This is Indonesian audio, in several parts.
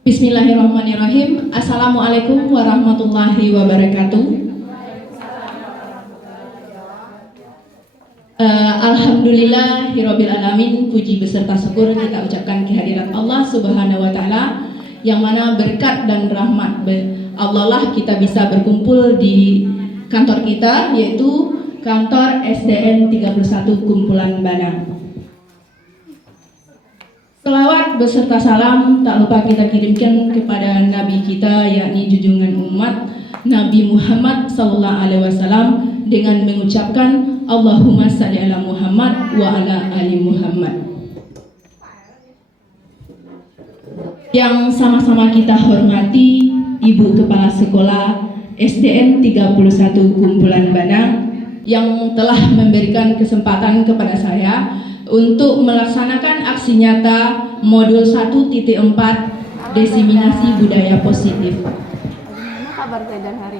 Bismillahirrahmanirrahim. Assalamualaikum warahmatullahi wabarakatuh. Alhamdulillahirabbil alamin. Puji beserta syukur kita ucapkan kehadirat Allah Subhanahu wa taala, yang mana berkat dan rahmat Allah lah kita bisa berkumpul di kantor kita, yaitu kantor SDN 31 Kumpulan Banang. Selawat beserta salam tak lupa kita kirimkan kepada Nabi kita, yakni junjungan umat Nabi Muhammad sallallahu alaihi wasallam, dengan mengucapkan Allahumma shalli ala Muhammad wa ala ali Muhammad. Yang sama-sama kita hormati Ibu Kepala Sekolah SDN 31 Kumpulan Banang, yang telah memberikan kesempatan kepada saya untuk melaksanakan aksi nyata modul 1.4 diseminasi budaya positif.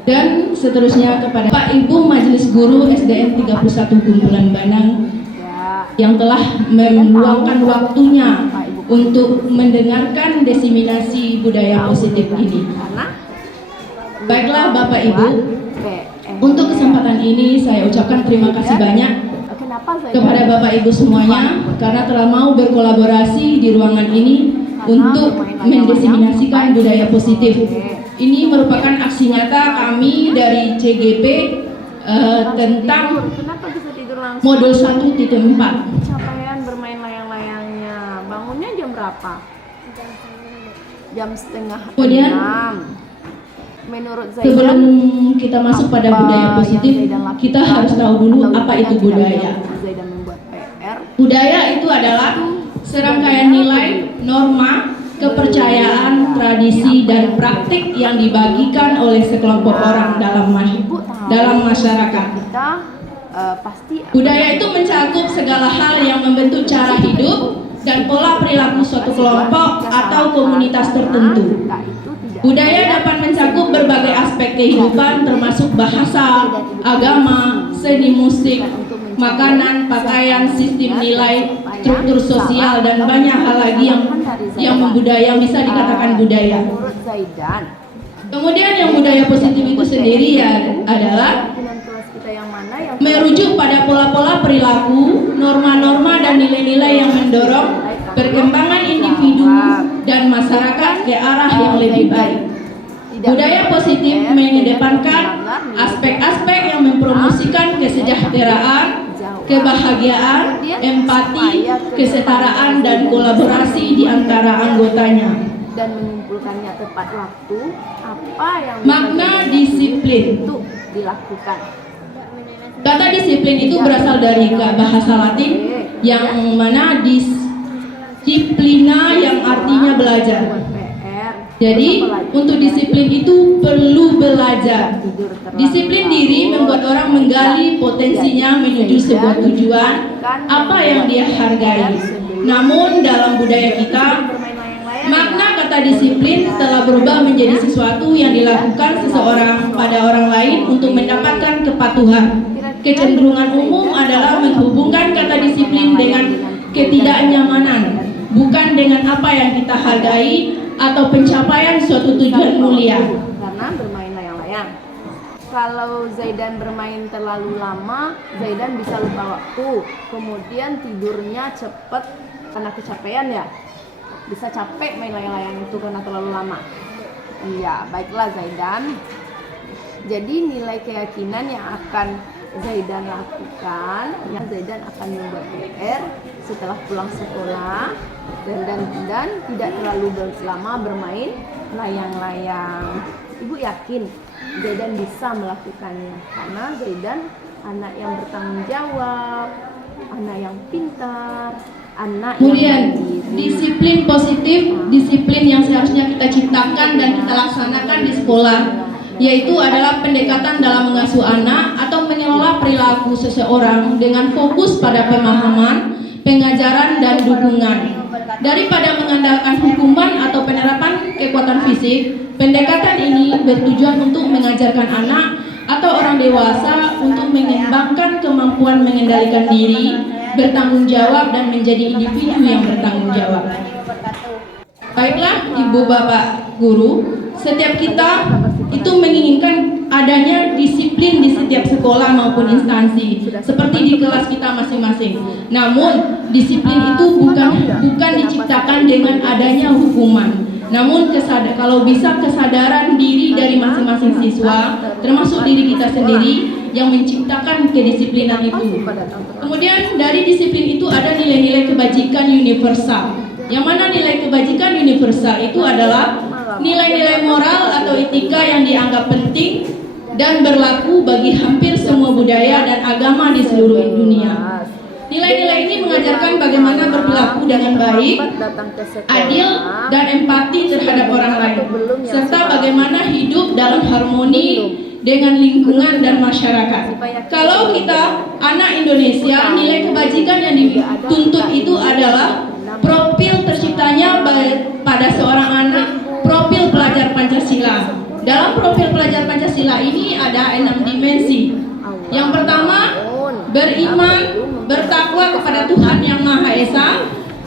Dan seterusnya kepada Pak Ibu Majelis Guru SDN 31 Kumpulan Banang yang telah meluangkan waktunya untuk mendengarkan diseminasi budaya positif ini. Baiklah Bapak Ibu, untuk kesempatan ini saya ucapkan terima kasih banyak kepada Bapak Ibu semuanya karena telah mau berkolaborasi di ruangan ini untuk mendiseminasikan budaya positif. Ini merupakan aksi nyata kami dari CGP tentang modul 1.4. Capaian bermain layang-layangnya, bangunnya jam berapa? Jam setengah Kemudian, 6. Menurut Zaidan, sebelum kita masuk pada budaya positif, kita harus tahu dulu apa itu budaya. Zaidan membuat PR. Budaya itu adalah serangkaian nilai, norma, kepercayaan, tradisi, dan praktik yang dibagikan oleh sekelompok orang dalam masyarakat. Kita pasti Budaya itu mencakup segala hal yang membentuk cara hidup dan pola perilaku suatu kelompok atau komunitas tertentu. Budaya dapat mencakup berbagai aspek kehidupan, termasuk bahasa, agama, seni musik, makanan, pakaian, sistem nilai, struktur sosial, dan banyak hal lagi yang bisa dikatakan budaya. Kemudian yang budaya positif itu sendiri adalah merujuk pada pola-pola perilaku, norma-norma, dan nilai-nilai yang mendorong perkembangan individu dan masyarakat ke arah yang lebih baik. Budaya positif mengedepankan aspek-aspek yang mempromosikan kesejahteraan, kebahagiaan, empati, kesetaraan, dan kolaborasi di antara anggotanya. Dan mengumpulkannya tepat waktu, apa yang makna disiplin itu dilakukan. Kata disiplin itu berasal dari bahasa Latin yang mana disciplina, yang artinya belajar. Jadi untuk disiplin itu perlu belajar. Disiplin diri membuat orang menggali potensinya menuju sebuah tujuan apa yang dia hargai. Namun dalam budaya kita, makna kata disiplin telah berubah menjadi sesuatu yang dilakukan seseorang pada orang lain untuk mendapatkan kepatuhan. Kecenderungan umum adalah menghubungkan kata disiplin dengan ketidaknyamanan, bukan dengan apa yang kita hargai atau pencapaian suatu tujuan mulia. Karena bermain layang-layang. Kalau Zaidan bermain terlalu lama, Zaidan bisa lupa waktu. Kemudian tidurnya cepat karena kecapean ya. Bisa capek main layang-layang itu karena terlalu lama. Iya, baiklah Zaidan. Jadi nilai keyakinan yang akan Zaidan lakukan, yang Zaidan akan membuat PR setelah pulang sekolah dan tidak terlalu lama bermain layang-layang. Ibu yakin Zaidan bisa melakukannya karena Zaidan anak yang bertanggung jawab, anak yang pintar, anak Kemudian yang disiplin positif, disiplin yang seharusnya kita ciptakan dan kita laksanakan di sekolah, yaitu adalah pendekatan dalam mengasuh anak atau mengelola perilaku seseorang dengan fokus pada pemahaman, pengajaran, dan dukungan. Daripada mengandalkan hukuman atau penerapan kekuatan fisik, pendekatan ini bertujuan untuk mengajarkan anak atau orang dewasa untuk mengembangkan kemampuan mengendalikan diri, bertanggung jawab, dan menjadi individu yang bertanggung jawab. Baiklah Ibu Bapak Guru, setiap kita itu menginginkan adanya disiplin di setiap sekolah maupun instansi, seperti di kelas kita masing-masing. Namun disiplin itu bukan diciptakan dengan adanya hukuman. Namun kalau bisa kesadaran diri dari masing-masing siswa, termasuk diri kita sendiri yang menciptakan kedisiplinan itu. Kemudian dari disiplin itu ada nilai-nilai kebajikan universal. Yang mana nilai kebajikan universal itu adalah nilai-nilai moral atau etika yang dianggap penting dan berlaku bagi hampir semua budaya dan agama di seluruh dunia. Nilai-nilai ini mengajarkan bagaimana berperilaku dengan baik, adil, dan empati terhadap orang lain, serta bagaimana hidup dalam harmoni dengan lingkungan dan masyarakat. Kalau kita anak Indonesia, nilai kebajikan yang dituntut itu adalah profil terciptanya pada seorang anak, profil pelajar Pancasila. Dalam profil pelajar Pancasila ini ada 6 dimensi. Yang pertama, beriman, bertakwa kepada Tuhan Yang Maha Esa,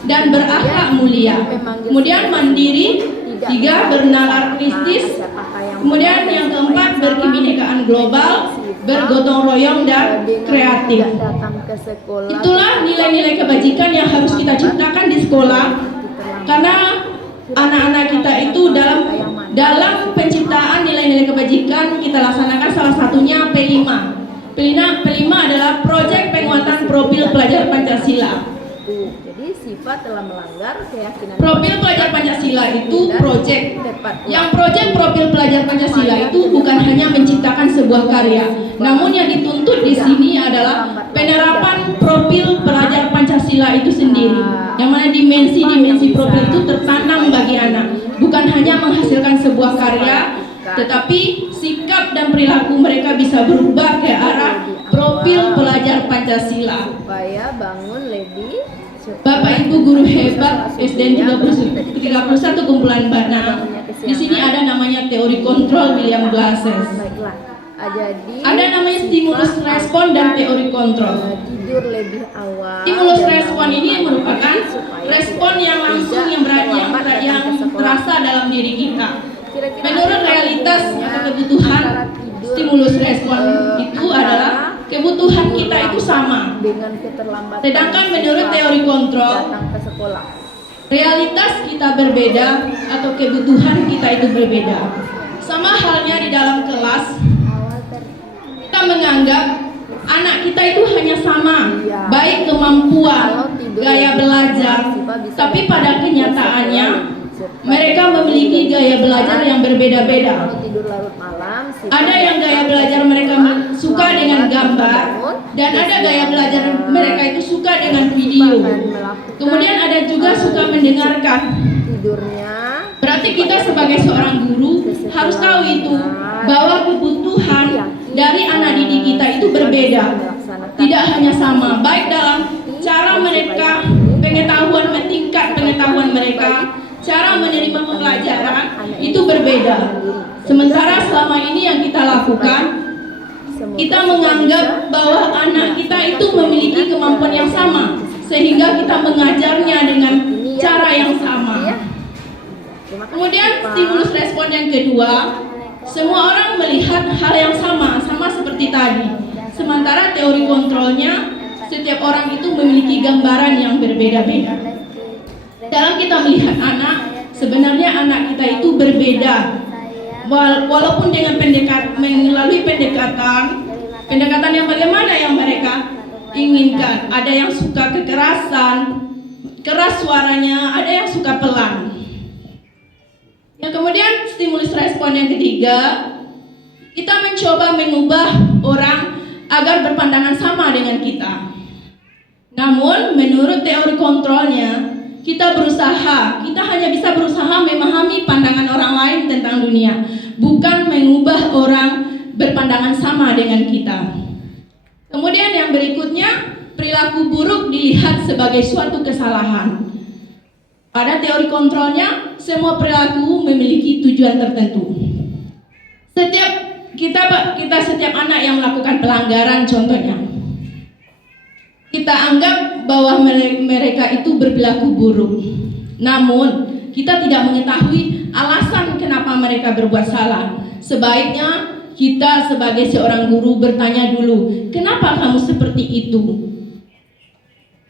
dan berakhlak mulia. Kemudian mandiri, 3 bernalar kristis. Kemudian yang keempat, berkebinekaan global, bergotong royong, dan kreatif. Itulah nilai-nilai kebajikan yang harus kita ciptakan di sekolah, karena anak-anak kita itu dalam penciptaan nilai-nilai kebajikan kita laksanakan salah satunya P5. P5 adalah proyek penguatan profil pelajar Pancasila. Jadi sifat telah melanggar keyakinan. Profil pelajar Pancasila itu proyek. Yang proyek profil pelajar Pancasila itu bukan hanya menciptakan sebuah karya, namun yang dituntut di sini adalah penerapan profil pelajar Pancasila itu sendiri. Yang mana dimensi-dimensi profil itu tertanam bagi anak, bukan hanya menghasilkan sebuah karya, tetapi sikap dan perilaku mereka bisa berubah ke arah profil pelajar Pancasila. Supaya bangun lebih. Bapak Ibu guru hebat SDN 31 kumpulan Bana. Di sini ada namanya teori kontrol William Glasses. Baiklah. Jadi ada namanya stimulus respon dan teori kontrol. Tidur lebih awal. Stimulus respon ini merupakan respon yang langsung yang terasa dalam diri kita. Menurut realitas atau kebutuhan, stimulus respon itu adalah kebutuhan kita itu sama. Dengan keterlambatan. Sedangkan menurut teori kontrol, datang ke sekolah. Realitas kita berbeda atau kebutuhan kita itu berbeda. Sama halnya di dalam kelas, kita menganggap anak kita itu hanya sama, baik kemampuan, gaya belajar, tapi pada kenyataannya mereka memiliki gaya belajar yang berbeda-beda. Ada yang gaya belajar mereka suka dengan gambar, dan ada gaya belajar mereka itu suka dengan video. Kemudian ada juga suka mendengarkan. Berarti kita sebagai seorang guru harus tahu itu, bahwa kebutuhan dari anak didik kita itu berbeda, tidak hanya sama, baik dalam cara mereka pengetahuan, tingkat pengetahuan mereka, cara menerima pembelajaran itu berbeda. Sementara selama ini yang kita lakukan, kita menganggap bahwa anak kita itu memiliki kemampuan yang sama, sehingga kita mengajarnya dengan cara yang sama. Kemudian stimulus respon yang kedua, semua orang melihat hal yang sama seperti tadi. Sementara teori kontrolnya, setiap orang itu memiliki gambaran yang berbeda-beda. Dalam kita melihat anak, sebenarnya anak kita itu berbeda. Walaupun dengan melalui pendekatan yang bagaimana yang mereka inginkan. Ada yang suka kekerasan, keras suaranya, ada yang suka pelan. Yang kemudian stimulus respon yang ketiga, kita mencoba mengubah orang agar berpandangan sama dengan kita. Namun menurut teori kontrolnya, kita hanya bisa berusaha memahami pandangan orang lain tentang dunia, bukan mengubah orang berpandangan sama dengan kita. Kemudian yang berikutnya, perilaku buruk dilihat sebagai suatu kesalahan. Pada teori kontrolnya, semua perilaku memiliki tujuan tertentu. Setiap anak yang melakukan pelanggaran, contohnya, kita anggap bahwa mereka itu berperilaku buruk. Namun kita tidak mengetahui alasan kenapa mereka berbuat salah. Sebaiknya kita sebagai seorang guru bertanya dulu, kenapa kamu seperti itu?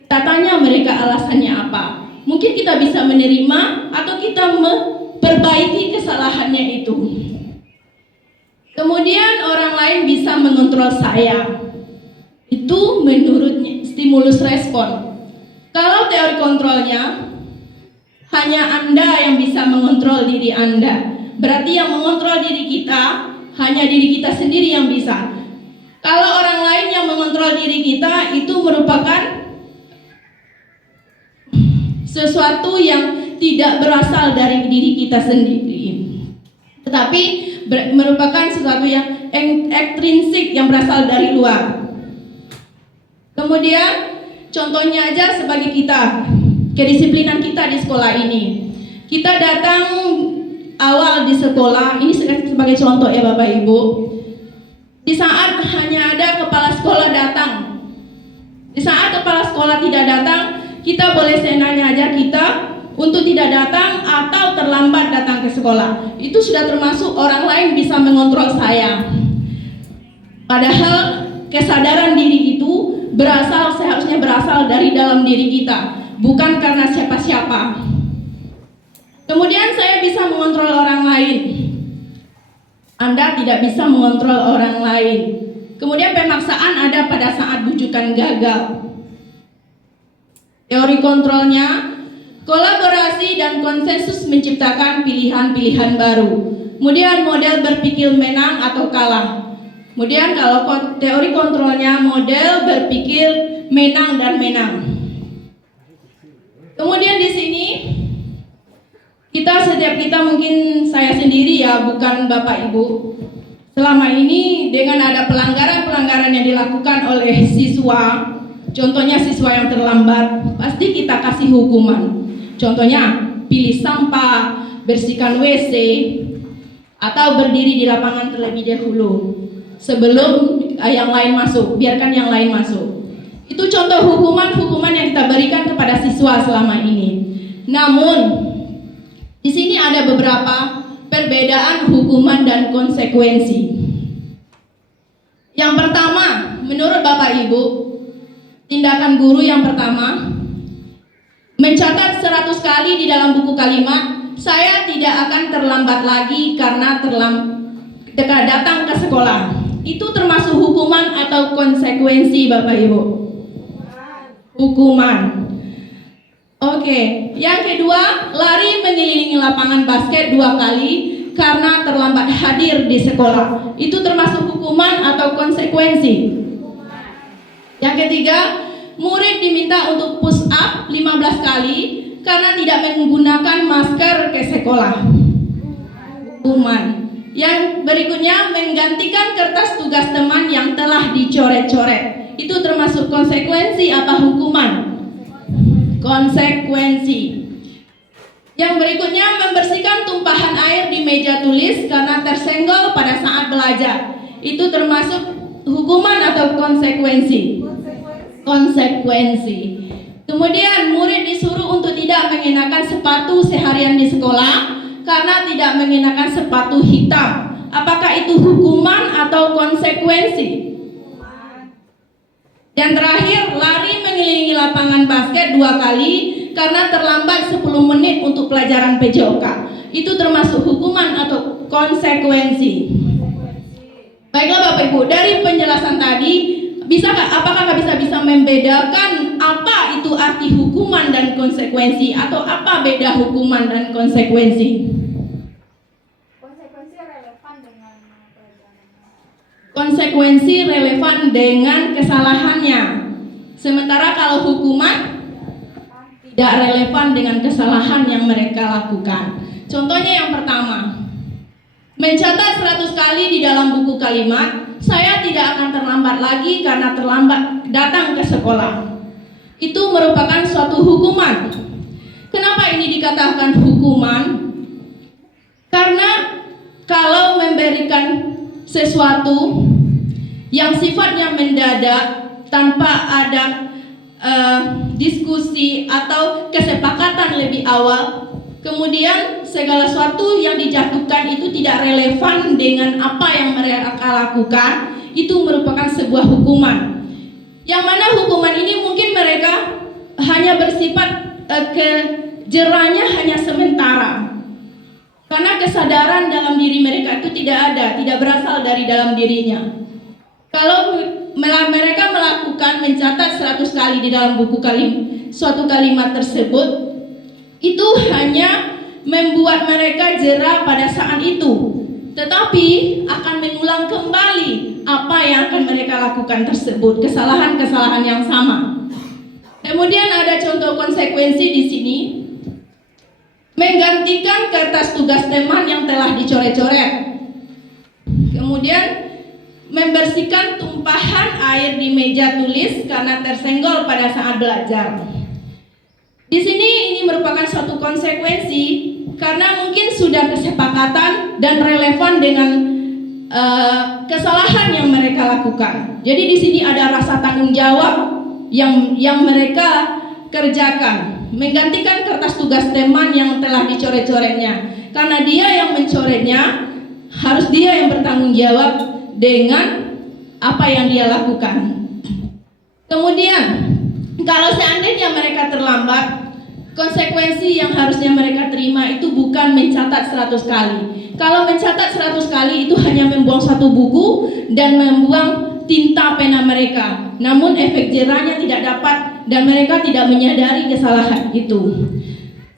Kita tanya mereka alasannya apa. Mungkin kita bisa menerima atau kita memperbaiki kesalahannya itu. Kemudian orang lain bisa mengontrol saya. Itu menurut stimulus respon. Kalau teori kontrolnya, hanya Anda yang bisa mengontrol diri Anda. Berarti yang mengontrol diri kita hanya diri kita sendiri yang bisa. Kalau orang lain yang mengontrol diri kita, itu merupakan sesuatu yang tidak berasal dari diri kita sendiri, tetapi merupakan sesuatu yang ekstrinsik yang berasal dari luar. Kemudian contohnya aja sebagai kita, kedisiplinan kita di sekolah ini. Kita datang awal di sekolah, ini sebagai contoh ya Bapak Ibu. Di saat hanya ada kepala sekolah datang, di saat kepala sekolah tidak datang, kita boleh senanya aja kita untuk tidak datang atau terlambat datang ke sekolah. Itu sudah termasuk orang lain bisa mengontrol saya. Padahal kesadaran diri itu seharusnya berasal dari dalam diri kita, bukan karena siapa-siapa. Kemudian saya bisa mengontrol orang lain. Anda tidak bisa mengontrol orang lain. Kemudian pemaksaan ada pada saat bujukan gagal. Teori kontrolnya, kolaborasi dan konsensus menciptakan pilihan-pilihan baru. Kemudian model berpikir menang atau kalah. Kemudian kalau teori kontrolnya, model berpikir menang dan menang. Kemudian di sini setiap kita mungkin saya sendiri ya, bukan Bapak Ibu. Selama ini dengan ada pelanggaran-pelanggaran yang dilakukan oleh siswa, contohnya siswa yang terlambat, pasti kita kasih hukuman. Contohnya pilih sampah, bersihkan WC, atau berdiri di lapangan terlebih dahulu sebelum yang lain masuk, biarkan yang lain masuk. Itu contoh hukuman-hukuman yang kita berikan kepada siswa selama ini. Namun di sini ada beberapa perbedaan hukuman dan konsekuensi. Yang pertama, menurut Bapak Ibu, tindakan guru yang pertama, mencatat 100 kali di dalam buku kalimat, saya tidak akan terlambat lagi karena datang ke sekolah. Itu termasuk hukuman atau konsekuensi Bapak Ibu? Hukuman. Oke, yang kedua, lari mengelilingi lapangan basket 2 kali karena terlambat hadir di sekolah. Itu termasuk hukuman atau konsekuensi? Yang ketiga, murid diminta untuk push up 15 kali karena tidak menggunakan masker ke sekolah. Hukuman. Yang berikutnya, menggantikan kertas tugas teman yang telah dicoret-coret. Itu termasuk konsekuensi apa hukuman? Konsekuensi. Yang berikutnya, membersihkan tumpahan air di meja tulis karena tersenggol pada saat belajar. Itu termasuk hukuman atau konsekuensi? Konsekuensi. Kemudian murid disuruh untuk tidak mengenakan sepatu seharian di sekolah karena tidak mengenakan sepatu hitam. Apakah itu hukuman atau konsekuensi? Dan terakhir, lari mengelilingi lapangan basket 2 kali karena terlambat 10 menit untuk pelajaran PJOK. Itu termasuk hukuman atau konsekuensi? Baiklah Bapak Ibu, dari penjelasan tadi, apakah bisa membedakan apa itu arti hukuman dan konsekuensi, atau apa beda hukuman dan konsekuensi? Konsekuensi relevan dengan kesalahannya. Sementara kalau hukuman tidak relevan dengan kesalahan yang mereka lakukan. Contohnya yang pertama, mencatat 100 kali di dalam buku kalimat, saya tidak akan terlambat lagi karena terlambat datang ke sekolah. Itu merupakan suatu hukuman. Kenapa ini dikatakan hukuman? Karena kalau memberikan sesuatu yang sifatnya mendadak tanpa ada diskusi atau kesepakatan lebih awal, Kemudian segala sesuatu yang dijatuhkan itu tidak relevan dengan apa yang mereka lakukan, itu merupakan sebuah hukuman. Yang mana hukuman ini mungkin mereka hanya bersifat jerahnya hanya sementara. Karena kesadaran dalam diri mereka itu tidak ada, tidak berasal dari dalam dirinya. Kalau mereka melakukan mencatat 100 kali di dalam buku suatu kalimat tersebut, itu hanya membuat mereka jera pada saat itu, tetapi akan mengulang kembali apa yang akan mereka lakukan tersebut, kesalahan-kesalahan yang sama. Kemudian ada contoh konsekuensi di sini, menggantikan kertas tugas teman yang telah dicoret-coret. Kemudian membersihkan tumpahan air di meja tulis karena tersenggol pada saat belajar. Di sini ini merupakan suatu konsekuensi karena mungkin sudah kesepakatan dan relevan dengan kesalahan yang mereka lakukan. Jadi di sini ada rasa tanggung jawab yang mereka kerjakan, menggantikan kertas tugas teman yang telah dicoret-coretnya. Karena dia yang mencoretnya, harus dia yang bertanggung jawab dengan apa yang dia lakukan. Kemudian kalau seandainya mereka terlambat, konsekuensi yang harusnya mereka terima itu bukan mencatat 100 kali. Kalau mencatat 100 kali itu hanya membuang satu buku dan membuang tinta pena mereka. Namun efek jerahnya tidak dapat dan mereka tidak menyadari kesalahan itu.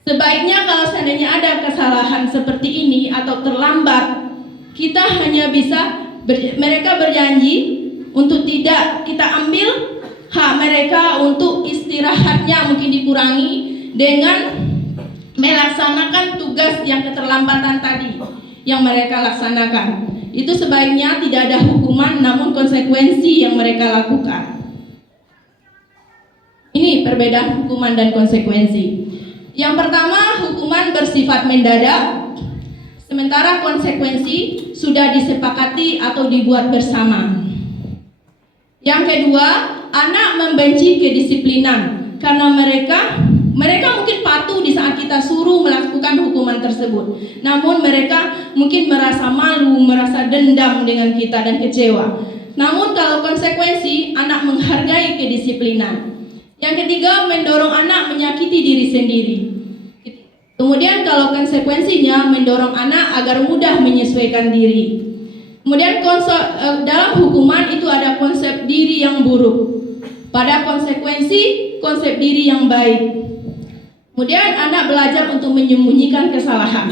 Sebaiknya kalau seandainya ada kesalahan seperti ini atau terlambat, kita hanya bisa mereka berjanji untuk tidak kita ambil hak mereka untuk istirahatnya mungkin dikurangi dengan melaksanakan tugas yang keterlambatan tadi yang mereka laksanakan. Itu sebaiknya tidak ada hukuman namun konsekuensi yang mereka lakukan. Ini perbedaan hukuman dan konsekuensi. Yang pertama, hukuman bersifat mendadak, sementara konsekuensi sudah disepakati atau dibuat bersama. Yang kedua, anak membenci kedisiplinan karena mereka mungkin patuh di saat kita suruh melakukan hukuman tersebut. Namun mereka mungkin merasa malu, merasa dendam dengan kita dan kecewa. Namun kalau konsekuensi, anak menghargai kedisiplinan. Yang ketiga, mendorong anak menyakiti diri sendiri. Kemudian kalau konsekuensinya mendorong anak agar mudah menyesuaikan diri. Kemudian dalam hukuman itu ada konsep diri yang buruk. Pada konsekuensi, konsep diri yang baik. Kemudian anak belajar untuk menyembunyikan kesalahan.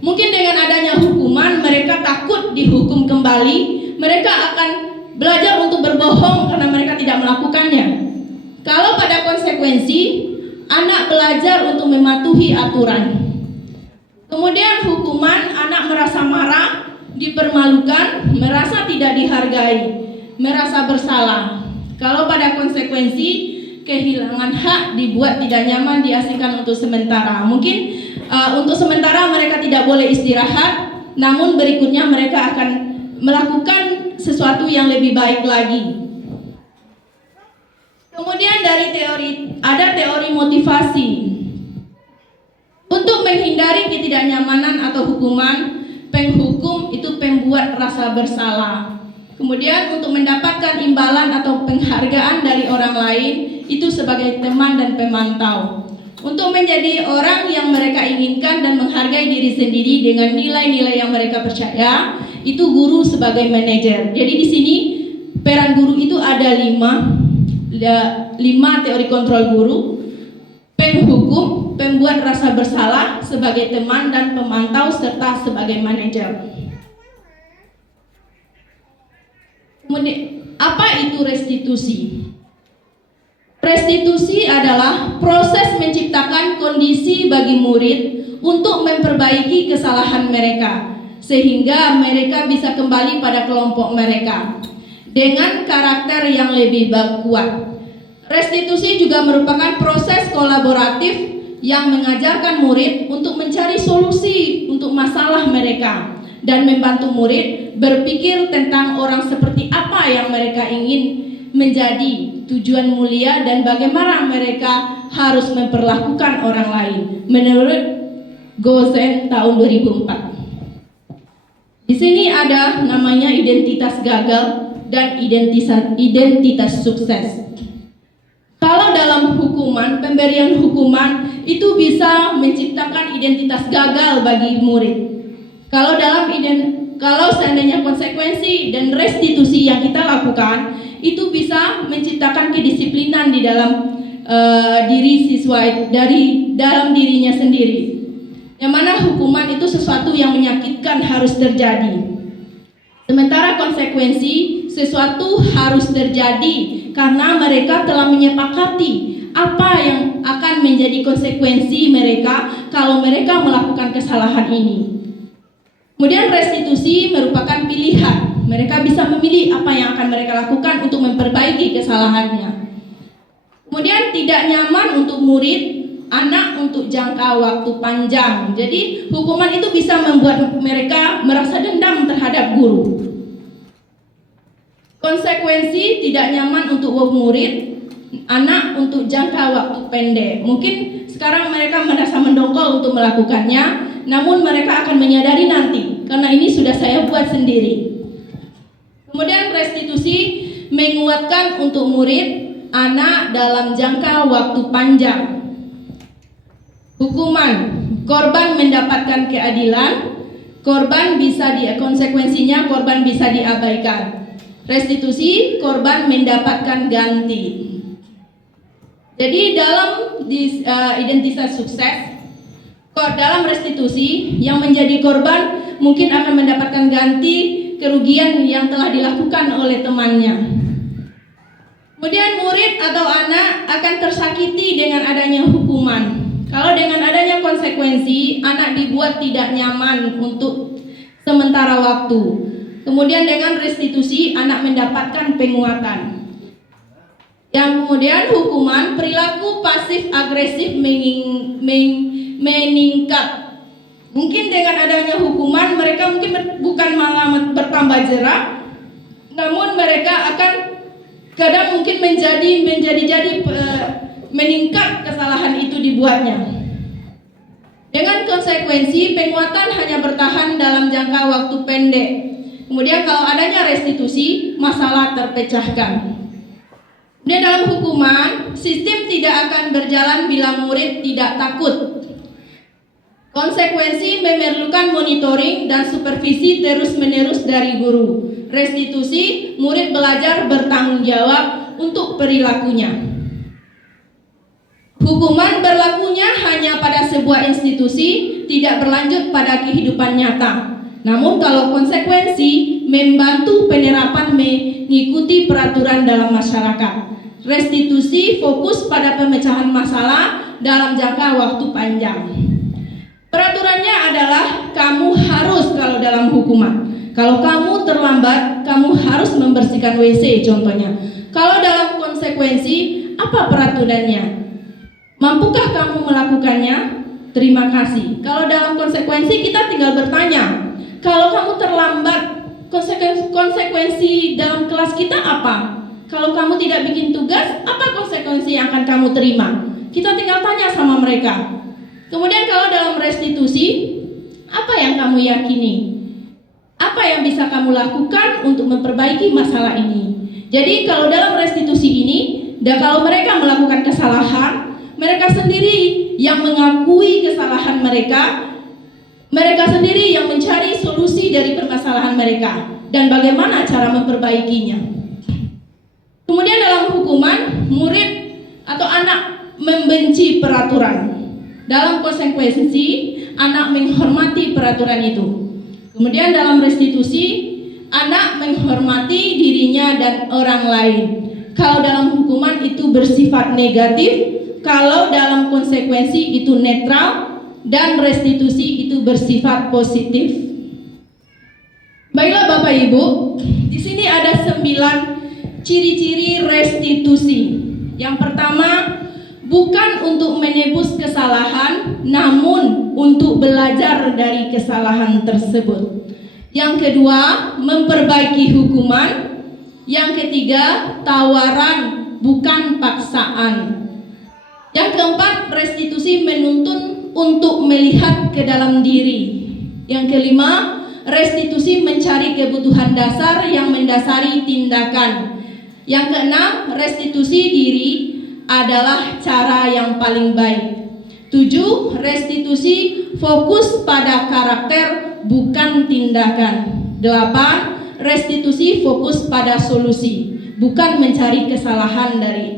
Mungkin dengan adanya hukuman mereka takut dihukum kembali. Mereka akan belajar untuk berbohong karena mereka tidak melakukannya. Kalau pada konsekuensi, anak belajar untuk mematuhi aturan. Kemudian hukuman, anak merasa marah, dipermalukan, merasa tidak dihargai, merasa bersalah. Kalau pada konsekuensi, kehilangan hak, dibuat tidak nyaman, diasingkan untuk sementara. Mungkin untuk sementara mereka tidak boleh istirahat, namun berikutnya mereka akan melakukan sesuatu yang lebih baik lagi. Kemudian ada teori motivasi. Untuk menghindari ketidaknyamanan atau hukuman, penghukum itu pembuat rasa bersalah. Kemudian untuk mendapatkan imbalan atau penghargaan dari orang lain, itu sebagai teman dan pemantau. Untuk menjadi orang yang mereka inginkan dan menghargai diri sendiri dengan nilai-nilai yang mereka percaya, itu guru sebagai manajer. Jadi di sini peran guru itu ada 5 teori kontrol guru. Penghukum, pembuat rasa bersalah sebagai teman dan pemantau serta sebagai manajer. Kemudian, apa itu restitusi? Restitusi adalah proses menciptakan kondisi bagi murid untuk memperbaiki kesalahan mereka sehingga mereka bisa kembali pada kelompok mereka dengan karakter yang lebih kuat. Restitusi juga merupakan proses kolaboratif yang mengajarkan murid untuk mencari solusi untuk masalah mereka dan membantu murid berpikir tentang orang seperti apa yang mereka ingin menjadi, tujuan mulia dan bagaimana mereka harus memperlakukan orang lain menurut Gosen tahun 2004. Di sini ada namanya identitas gagal dan identitas sukses. Kalau dalam hukuman, pemberian hukuman itu bisa menciptakan identitas gagal bagi murid. Kalau seandainya konsekuensi dan restitusi yang kita lakukan itu bisa menciptakan kedisiplinan di dalam diri siswa dari dalam dirinya sendiri. Yang mana hukuman itu sesuatu yang menyakitkan harus terjadi. Sementara konsekuensi sesuatu harus terjadi karena mereka telah menyepakati apa yang akan menjadi konsekuensi mereka kalau mereka melakukan kesalahan ini. Kemudian restitusi merupakan pilihan. Mereka bisa memilih apa yang akan mereka lakukan untuk memperbaiki kesalahannya. Kemudian tidak nyaman untuk murid, anak untuk jangka waktu panjang. Jadi hukuman itu bisa membuat mereka merasa dendam terhadap guru. Konsekuensi tidak nyaman untuk murid, anak untuk jangka waktu pendek. Mungkin sekarang mereka merasa mendongkol untuk melakukannya, namun mereka akan menyadari nanti karena ini sudah saya buat sendiri. Kemudian restitusi menguatkan untuk murid, anak dalam jangka waktu panjang. Hukuman, korban mendapatkan keadilan, konsekuensinya korban bisa diabaikan. Restitusi, korban mendapatkan ganti. Jadi dalam identitas sukses, dalam restitusi yang menjadi korban mungkin akan mendapatkan ganti kerugian yang telah dilakukan oleh temannya. Kemudian murid atau anak akan tersakiti dengan adanya hukuman. Kalau dengan adanya konsekuensi, anak dibuat tidak nyaman untuk sementara waktu. Kemudian dengan restitusi, anak mendapatkan penguatan. Yang kemudian hukuman, perilaku pasif agresif meningkat. Mungkin dengan adanya hukuman, mereka mungkin bukan malah bertambah jerak, namun mereka akan kadang mungkin menjadi meningkat kesalahan itu dibuatnya. Dengan konsekuensi, penguatan hanya bertahan dalam jangka waktu pendek. Kemudian kalau adanya restitusi, masalah terpecahkan. Kemudian dalam hukuman, sistem tidak akan berjalan bila murid tidak takut. Konsekuensi memerlukan monitoring dan supervisi terus-menerus dari guru. Restitusi, murid belajar bertanggung jawab untuk perilakunya. Hukuman berlakunya hanya pada sebuah institusi, tidak berlanjut pada kehidupan nyata. Namun kalau konsekuensi membantu penerapan mengikuti peraturan dalam masyarakat. Restitusi fokus pada pemecahan masalah dalam jangka waktu panjang. Peraturannya adalah kamu harus, kalau dalam hukuman, kalau kamu terlambat, kamu harus membersihkan WC contohnya. Kalau dalam konsekuensi, apa peraturannya? Mampukah kamu melakukannya? Terima kasih. Kalau dalam konsekuensi kita tinggal bertanya. Kalau kamu terlambat, konsekuensi dalam kelas kita apa? Kalau kamu tidak bikin tugas, apa konsekuensi yang akan kamu terima? Kita tinggal tanya sama mereka. Kemudian kalau dalam restitusi, apa yang kamu yakini? Apa yang bisa kamu lakukan untuk memperbaiki masalah ini? Jadi kalau dalam restitusi ini, dan kalau mereka melakukan kesalahan, mereka sendiri yang mengakui kesalahan mereka sendiri yang mencari solusi dari permasalahan mereka dan bagaimana cara memperbaikinya. Kemudian dalam hukuman, murid atau anak membenci peraturan. Dalam konsekuensi, anak menghormati peraturan itu. Kemudian dalam restitusi, anak menghormati dirinya dan orang lain. Kalau dalam hukuman itu bersifat negatif, kalau dalam konsekuensi itu netral, dan restitusi itu bersifat positif. Baiklah Bapak Ibu, di sini ada 9 ciri-ciri restitusi. Yang pertama, bukan untuk menebus kesalahan, namun untuk belajar dari kesalahan tersebut. Yang kedua, memperbaiki hukuman. Yang ketiga, tawaran bukan paksaan. Yang keempat, restitusi menuntun untuk melihat ke dalam diri. Yang kelima, restitusi mencari kebutuhan dasar yang mendasari tindakan. Yang keenam, restitusi diri adalah cara yang paling baik. 7. Restitusi fokus pada karakter bukan tindakan. 8. Restitusi fokus pada solusi, bukan mencari kesalahan dari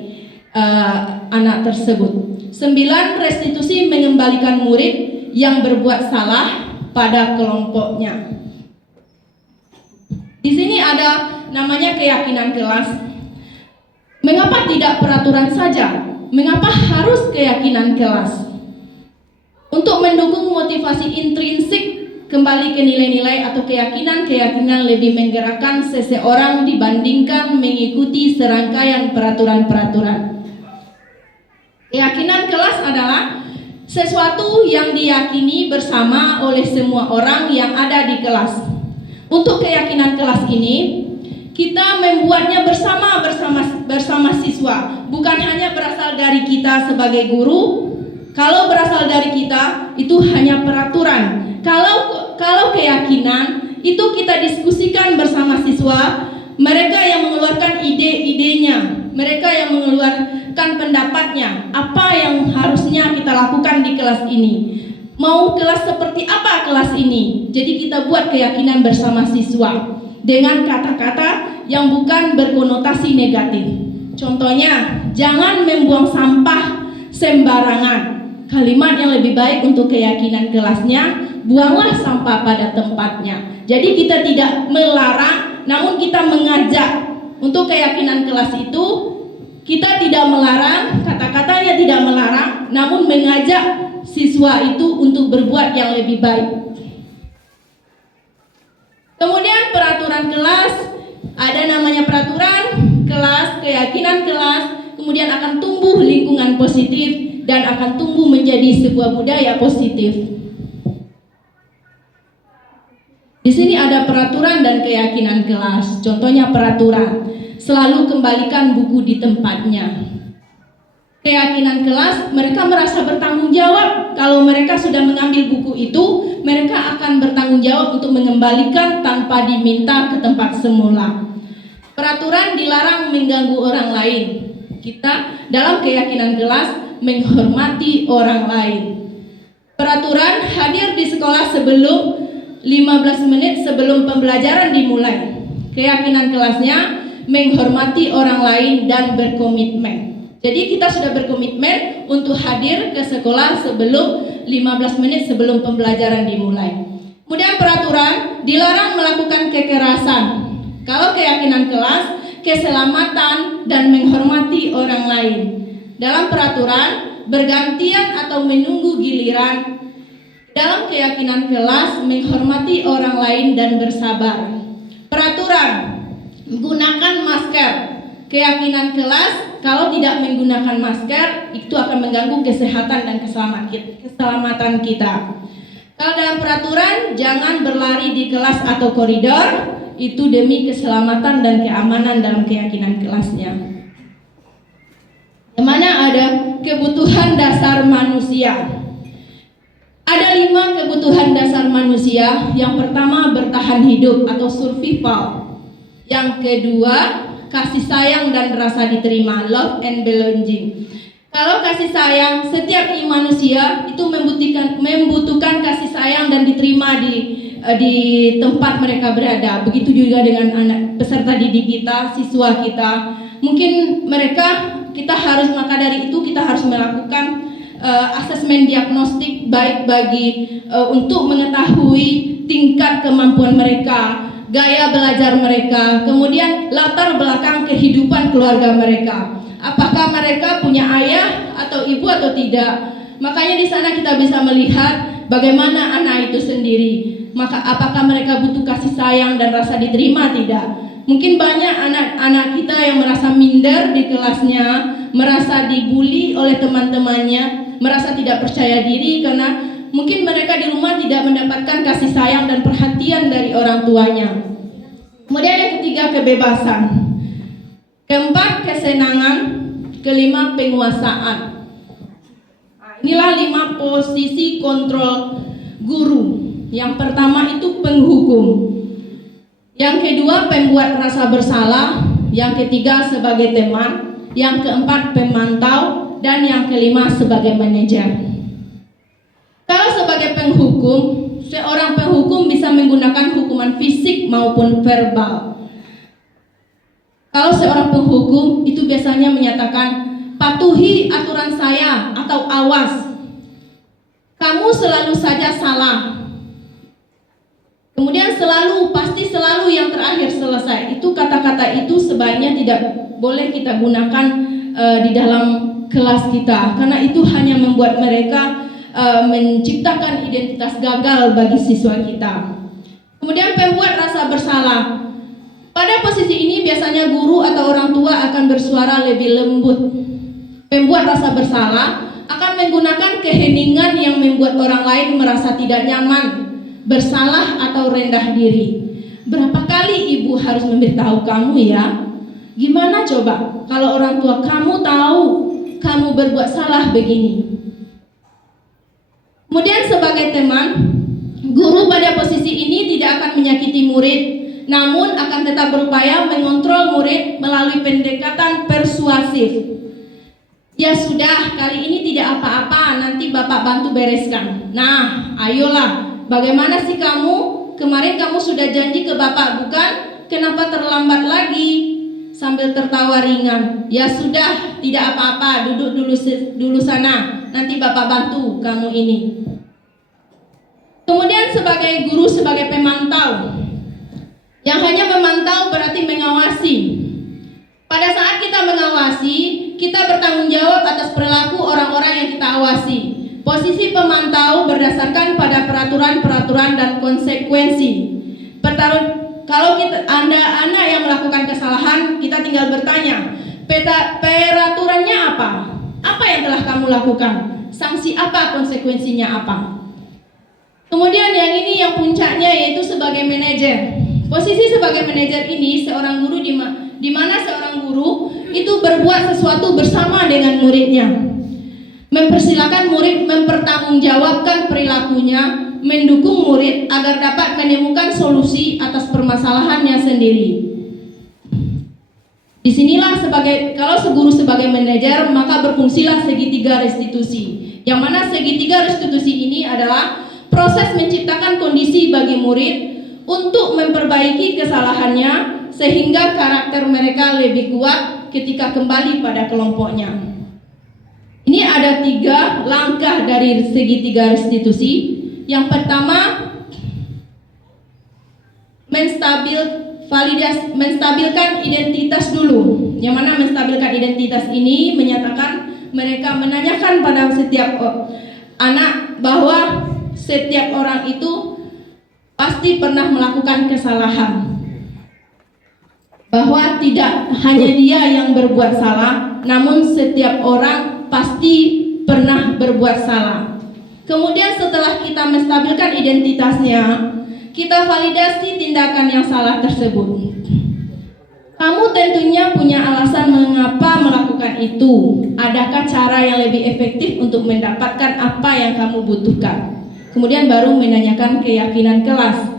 anak tersebut. 9. Restitusi mengembalikan murid yang berbuat salah pada kelompoknya. Di sini ada namanya keyakinan kelas. Mengapa tidak peraturan saja? Mengapa harus keyakinan kelas? Untuk mendukung motivasi intrinsik kembali ke nilai-nilai atau keyakinan-keyakinan lebih menggerakkan seseorang dibandingkan mengikuti serangkaian peraturan-peraturan. Keyakinan kelas adalah sesuatu yang diyakini bersama oleh semua orang yang ada di kelas. Untuk keyakinan kelas ini, kita membuatnya bersama siswa, bukan hanya berasal dari kita sebagai guru. Kalau berasal dari kita, itu hanya peraturan. Kalau keyakinan itu kita diskusikan bersama siswa, mereka yang mengeluarkan ide-idenya, mereka yang mengeluarkan pendapatnya, apa yang harusnya kita lakukan di kelas ini. Mau kelas seperti apa kelas ini? Jadi kita buat keyakinan bersama siswa dengan kata-kata yang bukan berkonotasi negatif. Contohnya, jangan membuang sampah sembarangan. Kalimat yang lebih baik untuk keyakinan kelasnya, buanglah sampah pada tempatnya. Jadi kita tidak melarang, namun kita mengajak. Untuk keyakinan kelas itu, kita tidak melarang, kata-katanya tidak melarang, namun mengajak siswa itu untuk berbuat yang lebih baik. Kemudian peraturan kelas, ada namanya peraturan kelas, keyakinan kelas, kemudian akan tumbuh lingkungan positif dan akan tumbuh menjadi sebuah budaya positif. Di sini ada peraturan dan keyakinan kelas. Contohnya peraturan, selalu kembalikan buku di tempatnya. Keyakinan kelas, mereka merasa bertanggung jawab. Kalau mereka sudah mengambil buku itu, mereka akan bertanggung jawab untuk mengembalikan tanpa diminta ke tempat semula. Peraturan dilarang mengganggu orang lain. Kita dalam keyakinan kelas menghormati orang lain. Peraturan hadir di sekolah sebelum 15 menit sebelum pembelajaran dimulai. Keyakinan kelasnya menghormati orang lain dan berkomitmen. Jadi kita sudah berkomitmen untuk hadir ke sekolah sebelum 15 menit sebelum pembelajaran dimulai. Kemudian peraturan dilarang melakukan kekerasan. Kalau keyakinan kelas, keselamatan dan menghormati orang lain. Dalam peraturan, bergantian atau menunggu giliran. Dalam keyakinan kelas, menghormati orang lain dan bersabar. Peraturan, gunakan masker. Keyakinan kelas, kalau tidak menggunakan masker, itu akan mengganggu kesehatan dan keselamatan kita. Kalau dalam peraturan, jangan berlari di kelas atau koridor, itu demi keselamatan dan keamanan dalam keyakinan kelasnya. Di mana ada kebutuhan dasar manusia. Ada 5 kebutuhan dasar manusia. Yang pertama, bertahan hidup atau survival. Yang kedua, kasih sayang dan rasa diterima, love and belonging. Kalau kasih sayang, setiap manusia itu membutuhkan kasih sayang dan diterima di tempat mereka berada. Begitu juga dengan anak peserta didik kita, siswa kita. Mungkin kita harus, maka dari itu kita harus melakukan asesmen diagnostik baik bagi untuk mengetahui tingkat kemampuan mereka, gaya belajar mereka, kemudian latar belakang kehidupan keluarga mereka. Apakah mereka punya ayah atau ibu atau tidak? Makanya di sana kita bisa melihat bagaimana anak itu sendiri. Maka apakah mereka butuh kasih sayang dan rasa diterima? Tidak. Mungkin banyak anak-anak kita yang merasa minder di kelasnya, merasa dibully oleh teman-temannya, merasa tidak percaya diri karena mungkin mereka di rumah tidak mendapatkan kasih sayang dan perhatian dari orang tuanya. Kemudian yang ketiga, kebebasan. Keempat, kesenangan. Kelima, penguasaan. Nah, Inilah 5 posisi kontrol guru. Yang pertama itu penghukum. Yang kedua pembuat rasa bersalah. Yang ketiga sebagai teman. Yang keempat pemantau. Dan yang kelima sebagai manajer. Kalau sebagai penghukum, seorang penghukum bisa menggunakan hukuman fisik maupun verbal. Kalau seorang penghukum itu biasanya menyatakan, patuhi aturan saya atau awas. Kamu selalu saja salah. Kemudian pasti selalu yang terakhir selesai. Itu kata-kata itu sebaiknya tidak boleh kita gunakan di dalam kelas kita, karena itu hanya membuat mereka menciptakan identitas gagal bagi siswa kita. Kemudian pembuat rasa bersalah. Pada posisi ini biasanya guru atau orang tua akan bersuara lebih lembut. Pembuat rasa bersalah akan menggunakan keheningan yang membuat orang lain merasa tidak nyaman, bersalah atau rendah diri. Berapa kali ibu harus memberitahu kamu ya? Gimana coba kalau orang tua kamu tahu kamu berbuat salah begini? Kemudian sebagai teman, guru pada posisi ini tidak akan menyakiti murid, namun akan tetap berupaya mengontrol murid melalui pendekatan persuasif. Ya sudah, kali ini tidak apa-apa, nanti bapak bantu bereskan. Nah, ayolah, bagaimana sih kamu? Kemarin kamu sudah janji ke bapak bukan? Kenapa terlambat lagi? Sambil tertawa ringan. Ya sudah, tidak apa-apa, duduk dulu sana, nanti bapak bantu kamu ini. Kemudian sebagai guru, sebagai pemantau. Yang hanya memantau berarti mengawasi. Pada saat kita mengawasi, kita bertanggung jawab atas perilaku orang-orang yang kita awasi. Posisi pemantau berdasarkan pada peraturan-peraturan dan konsekuensi. Kalau Anda yang melakukan kesalahan, kita tinggal bertanya, peraturannya apa? Apa yang telah kamu lakukan? Sanksi apa? Konsekuensinya apa? Kemudian yang ini yang puncaknya yaitu sebagai manajer. Posisi sebagai manajer ini seorang guru di mana seorang guru itu berbuat sesuatu bersama dengan muridnya. Mempersilakan murid mempertanggungjawabkan perilakunya, mendukung murid agar dapat menemukan solusi atas permasalahannya sendiri. Disinilah kalau guru sebagai manajer, maka berfungsilah segitiga restitusi. Yang mana segitiga restitusi ini adalah proses menciptakan kondisi bagi murid untuk memperbaiki kesalahannya sehingga karakter mereka lebih kuat ketika kembali pada kelompoknya. Ini ada 3 langkah dari segitiga restitusi. Yang pertama, menstabilkan identitas dulu. Yang mana menstabilkan identitas ini menyatakan mereka menanyakan pada setiap anak bahwa setiap orang itu pasti pernah melakukan kesalahan. Bahwa tidak hanya dia yang berbuat salah, namun setiap orang pasti pernah berbuat salah. Kemudian setelah kita menstabilkan identitasnya, kita validasi tindakan yang salah tersebut. Kamu tentunya punya alasan mengapa melakukan itu. Adakah cara yang lebih efektif untuk mendapatkan apa yang kamu butuhkan? Kemudian baru menanyakan keyakinan kelas.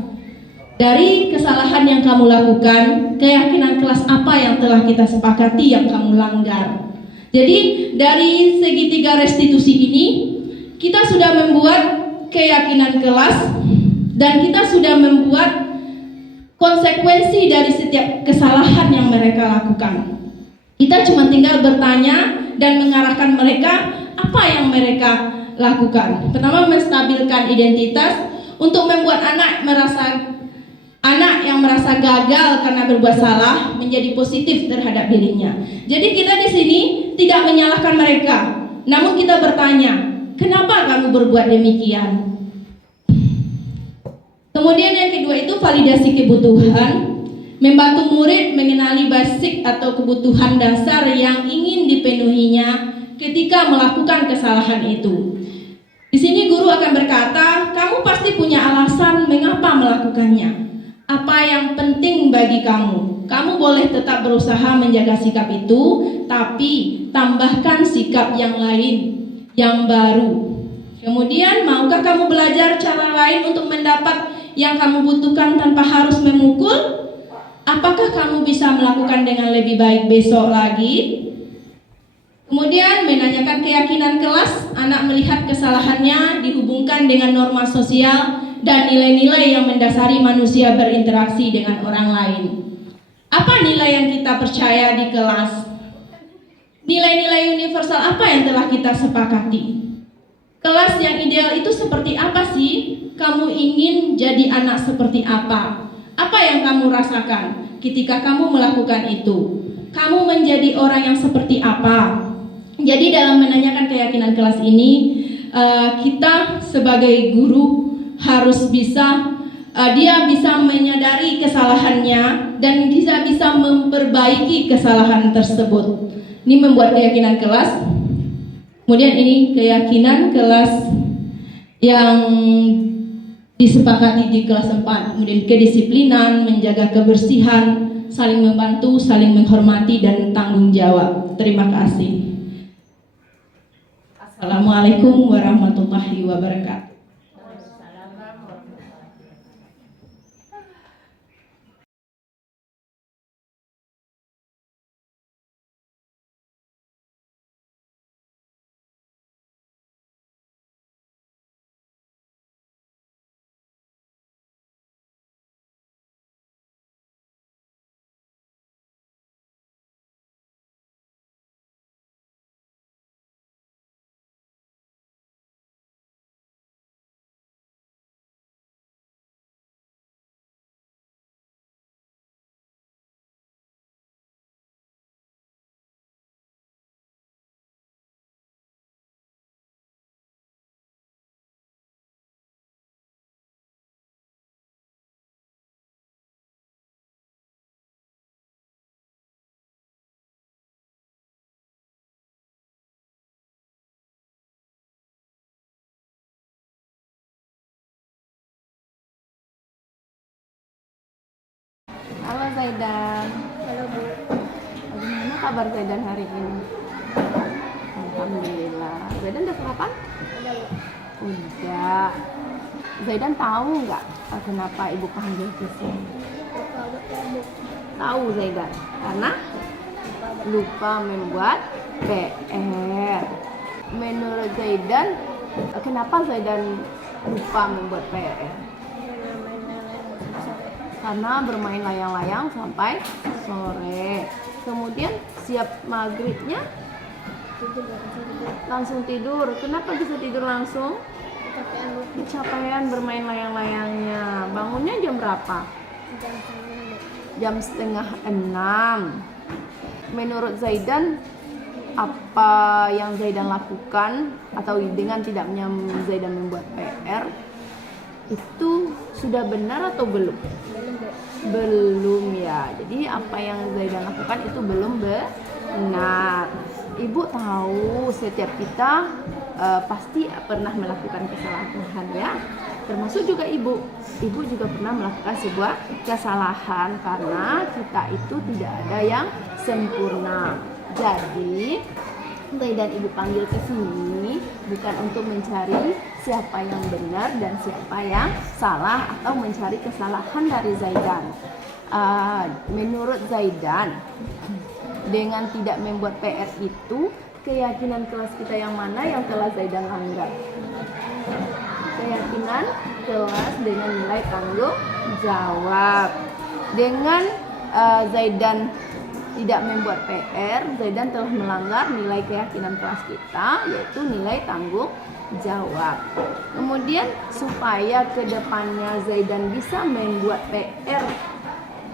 Dari kesalahan yang kamu lakukan, keyakinan kelas apa yang telah kita sepakati yang kamu langgar? Jadi dari segitiga restitusi ini kita sudah membuat keyakinan kelas dan kita sudah membuat konsekuensi dari setiap kesalahan yang mereka lakukan. Kita cuma tinggal bertanya dan mengarahkan mereka apa yang mereka lakukan. Pertama, menstabilkan identitas untuk membuat anak yang merasa gagal karena berbuat salah menjadi positif terhadap dirinya. Jadi kita di sini tidak menyalahkan mereka, namun kita bertanya, kenapa kamu berbuat demikian? Kemudian yang kedua itu validasi kebutuhan, membantu murid mengenali basic atau kebutuhan dasar yang ingin dipenuhinya ketika melakukan kesalahan itu. Di sini guru akan berkata, kamu pasti punya alasan mengapa melakukannya. Apa yang penting bagi kamu? Kamu boleh tetap berusaha menjaga sikap itu, tapi tambahkan sikap yang lain yang baru. Kemudian, maukah kamu belajar cara lain untuk mendapat yang kamu butuhkan tanpa harus memukul? Apakah kamu bisa melakukan dengan lebih baik besok lagi? Kemudian menanyakan keyakinan kelas, anak melihat kesalahannya dihubungkan dengan norma sosial dan nilai-nilai yang mendasari manusia berinteraksi dengan orang lain. Apa nilai yang kita percaya di kelas? Nilai-nilai universal apa yang telah kita sepakati? Kelas yang ideal itu seperti apa sih? Kamu ingin jadi anak seperti apa? Apa yang kamu rasakan ketika kamu melakukan itu? Kamu menjadi orang yang seperti apa? Jadi dalam menanyakan keyakinan kelas ini, kita sebagai guru harus bisa, dia bisa menyadari kesalahannya dan bisa memperbaiki kesalahan tersebut. Ini membuat keyakinan kelas. Kemudian ini keyakinan kelas yang disepakati di kelas 4. Kemudian kedisiplinan, menjaga kebersihan, saling membantu, saling menghormati, dan tanggung jawab. Terima kasih. Assalamualaikum warahmatullahi wabarakatuh. Halo Zaidan. Halo Bu. Bagaimana kabar Zaidan hari ini? Alhamdulillah. Zaidan udah sarapan? Udah Bu. Udah. Zaidan tahu nggak kenapa ibu panggil ke sini? Lupa Bu ya Bu. Tahu Zaidan? Karena lupa membuat PR. Menurut Zaidan, kenapa Zaidan lupa membuat PR? Karena bermain layang-layang sampai sore. Kemudian siap maghribnya langsung tidur. Kenapa bisa tidur langsung? Kecapean bermain layang-layangnya. Bangunnya jam berapa? Jam 5:30. Menurut Zaidan, apa yang Zaidan lakukan atau dengan tidaknya Zaidan membuat PR itu sudah benar atau belum? Belum ya. Jadi apa yang Zaidan lakukan itu belum benar. Ibu tahu setiap kita pasti pernah melakukan kesalahan ya. Termasuk juga ibu. Ibu juga pernah melakukan sebuah kesalahan karena kita itu tidak ada yang sempurna. Jadi Zaidan ibu panggil ke sini bukan untuk mencari siapa yang benar dan siapa yang salah atau mencari kesalahan dari Zaidan. Menurut Zaidan, dengan tidak membuat PR itu, keyakinan kelas kita yang mana yang telah Zaidan langgar? Keyakinan kelas dengan nilai tanggung jawab. Dengan Zaidan tidak membuat PR, Zaidan telah melanggar nilai keyakinan kelas kita, yaitu nilai tanggung jawab. Kemudian supaya kedepannya Zaidan bisa membuat PR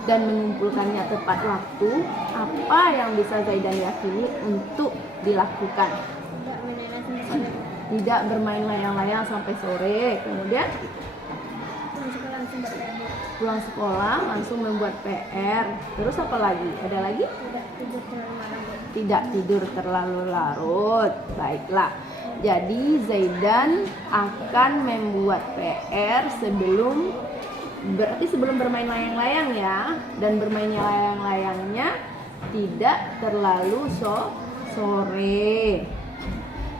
dan mengumpulkannya tepat waktu, apa yang bisa Zaidan yakini untuk dilakukan? Tidak bermain layang-layang sampai sore. Kemudian pulang sekolah langsung membuat PR. Terus apa lagi? Ada lagi? Tidak tidur terlalu larut. Baiklah. Jadi Zaidan akan membuat PR sebelum bermain layang-layang ya. Dan bermainnya layang-layangnya tidak terlalu sore.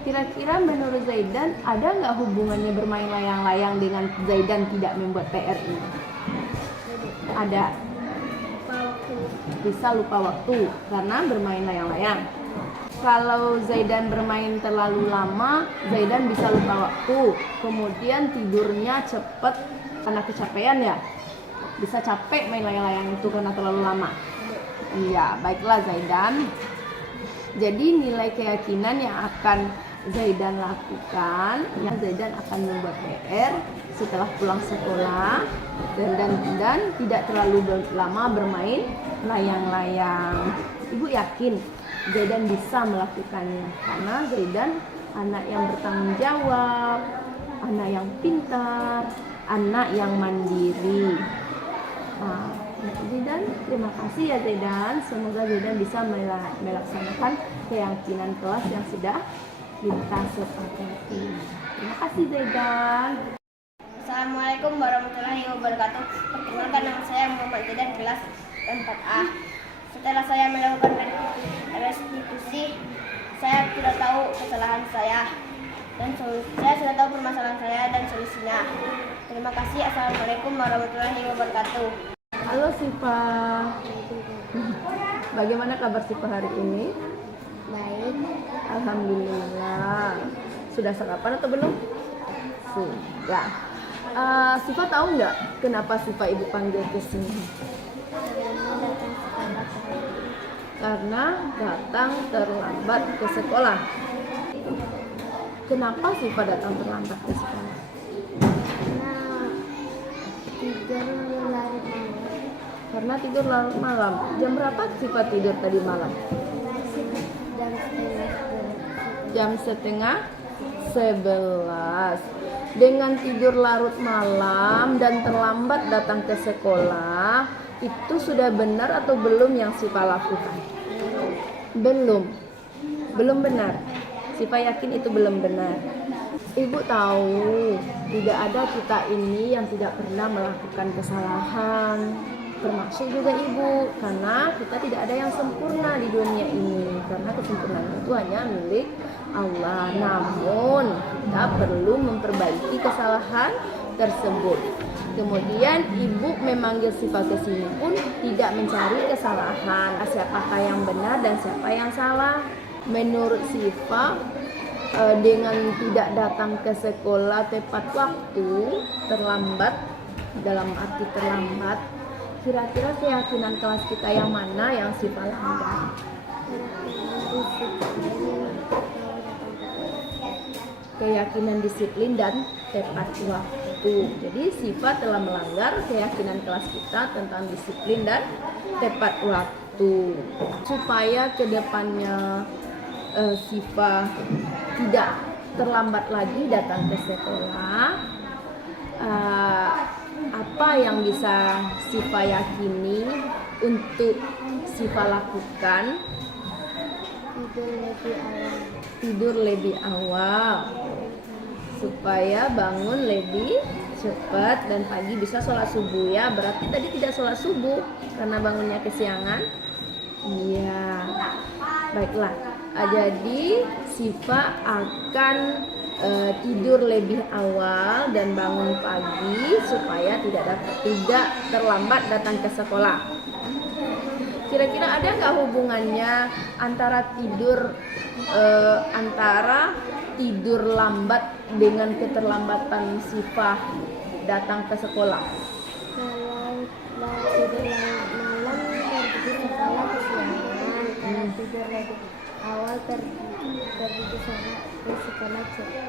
Kira-kira menurut Zaidan ada nggak hubungannya bermain layang-layang dengan Zaidan tidak membuat PR ini? Ada. Lupa waktu. Bisa lupa waktu karena bermain layang-layang. Kalau Zaidan bermain terlalu lama, Zaidan bisa lupa waktu. Kemudian tidurnya cepet karena kecapean ya. Bisa capek main layang-layang itu karena terlalu lama. Iya, baiklah Zaidan. Jadi nilai keyakinan yang akan Zaidan lakukan, yang Zaidan akan membuat PR setelah pulang sekolah dan tidak terlalu lama bermain layang-layang. Ibu yakin Zaidan bisa melakukannya karena Zaidan anak yang bertanggung jawab, anak yang pintar, anak yang mandiri. Nah, Zaidan, terima kasih ya Zaidan. Semoga Zaidan bisa melaksanakan keyakinan kelas yang sudah kita sepakati. Terima kasih Zaidan. Assalamualaikum warahmatullahi wabarakatuh. Perkenalkan, nama saya Muhammad Zaidan, kelas 4A. Setelah saya melakukan restitusi, saya sudah tahu kesalahan saya dan saya sudah tahu permasalahan saya dan solusinya. Terima kasih. Assalamualaikum warahmatullahi wabarakatuh. Halo Sipa. Bagaimana kabar Sipa hari ini? Baik. Alhamdulillah. Sudah sarapan atau belum? Sudah. Sipa tahu nggak kenapa Sipa ibu panggil ke sini? Karena datang terlambat ke sekolah. Kenapa Sipa datang terlambat ke sekolah? Karena tidur larut malam. Jam berapa Sipa tidur tadi malam? Jam setengah 11. Dengan tidur larut malam dan terlambat datang ke sekolah, itu sudah benar atau belum yang Sipa lakukan? Belum benar. Sipa yakin itu belum benar. Ibu tahu tidak ada kita ini yang tidak pernah melakukan kesalahan, termasuk juga ibu, karena kita tidak ada yang sempurna di dunia ini, karena kesempurnaan itu hanya milik Allah. Namun kita perlu memperbaiki kesalahan tersebut. Kemudian ibu memanggil Sipa ke sini pun tidak mencari kesalahan, siapakah yang benar dan siapa yang salah. Menurut Sipa, dengan tidak datang ke sekolah tepat waktu, terlambat, dalam arti terlambat, kira-kira keyakinan kelas kita yang mana yang Sipa langgar? Keyakinan disiplin dan tepat waktu. Jadi Sipa telah melanggar keyakinan kelas kita tentang disiplin dan tepat waktu. Supaya kedepannya Sipa tidak terlambat lagi datang ke sekolah, apa yang bisa Sipa yakini untuk Sipa lakukan? Tidur lebih awal supaya bangun lebih cepat dan pagi bisa sholat subuh ya. Berarti tadi tidak sholat subuh karena bangunnya kesiangan. Iya, baiklah. Jadi Sipa akan tidur lebih awal dan bangun pagi supaya tidak terlambat datang ke sekolah. Kira-kira ada nggak hubungannya antara tidur lambat dengan keterlambatan Sipa datang ke sekolah? Kalau tidur malam pergi sekolah kesiangan, kalau tidur lebih awal pergi ke sekolah cepat.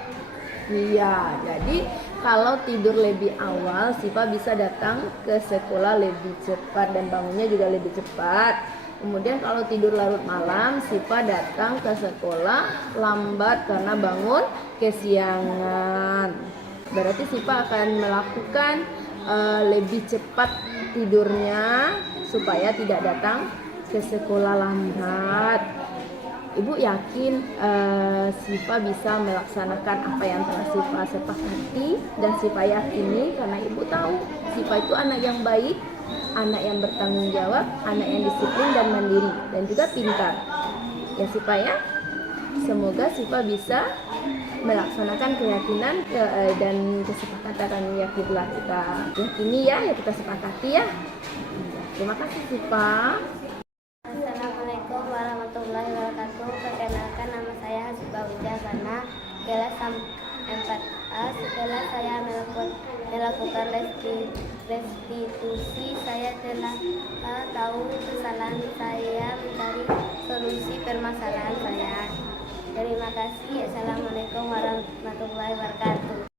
Iya, jadi kalau tidur lebih awal, Sipa bisa datang ke sekolah lebih cepat dan bangunnya juga lebih cepat. Kemudian kalau tidur larut malam, Sipa datang ke sekolah lambat karena bangun kesiangan. Berarti Sipa akan melakukan lebih cepat tidurnya supaya tidak datang ke sekolah lambat. Ibu yakin Sipa bisa melaksanakan apa yang telah Sipa sepakati dan Sipa yakini karena ibu tahu Sipa itu anak yang baik, anak yang bertanggung jawab, anak yang disiplin dan mandiri dan juga pintar. Ya Sipa ya? Semoga Siva bisa melaksanakan keyakinan dan kesepakatan yang telah kita yakini ya, kita sepakati ya. Terima kasih Siva. Assalamualaikum warahmatullahi wabarakatuh. Perkenalkan, nama saya Hasibah Wijahsana, kelas 4A. Setelah saya melakukan restitusi, saya telah tahu kesalahan saya, mencari solusi permasalahan saya. Terima kasih. Assalamualaikum warahmatullahi wabarakatuh.